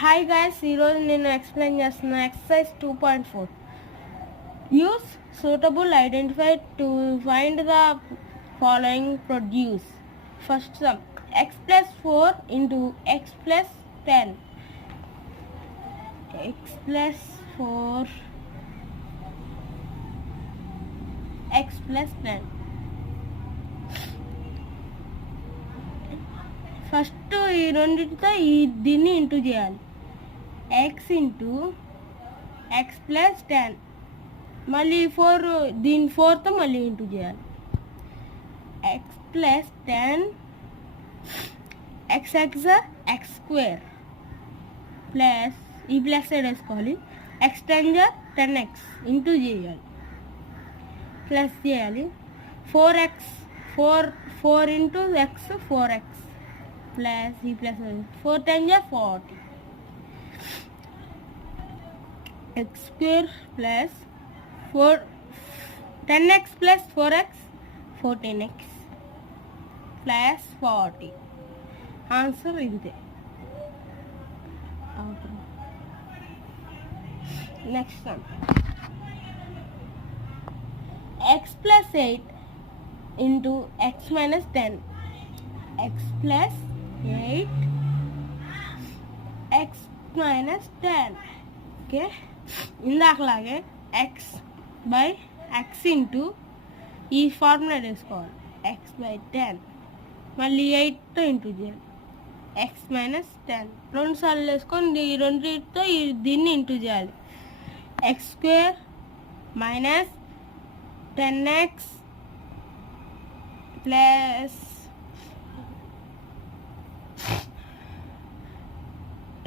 Hi guys, ఈరోజు నేను ఎక్స్ప్లెయిన్ చేస్తున్నా ఎక్సర్సైజ్ 2.4. Use suitable identify to find the following produce. First some x plus 4 into x plus 10. x plus 4 x plus 10. ఫస్ట్ ఈ రెండింటితో దీన్ని ఇంటూ చేయాలి. x ఇంటూ x ప్లస్ 10, మళ్ళీ 4 దీని 4తో మళ్ళీ ఇంటూ చేయాలి. x plus 10 x x square plus ఈ ప్లస్ సైడ్ వేసుకోవాలి. x 10x ఇంటూ చేయాలి, ప్లస్ చేయాలి. 4x 4 into x 4x plus ఈ plus 4 10 40 x square plus 10x plus 4x 14x plus 40. Answer ఇదే. Next one x plus 8 into x minus 10. x plus 8 x minus 10. Okay, ఇందాకలాగే x by x into ఈ formula వేసుకోవాలి. x by 10 మళ్ళీ 8తో ఇంటూ చేయాలి. x minus 10 రెండు సార్లు వేసుకొని ఈ రెండింటితో దీన్ని ఇంటూ చేయాలి. x square minus 10x plus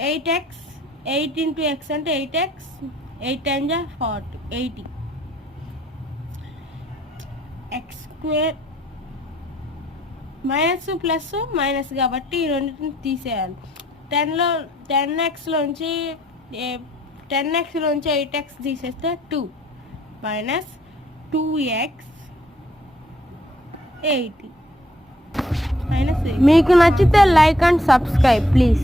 8x 8 into x అంటే 8x 8 10 40 80. x square minus plus minus కాబట్టి ఈ రెండింటిని తీసేయాలి. 10xలోంచి 8x తీసేస్తే 2 మైనస్ 2x 80 మైనస్. మీకు నచ్చితే లైక్ అండ్ సబ్స్క్రైబ్ ప్లీజ్.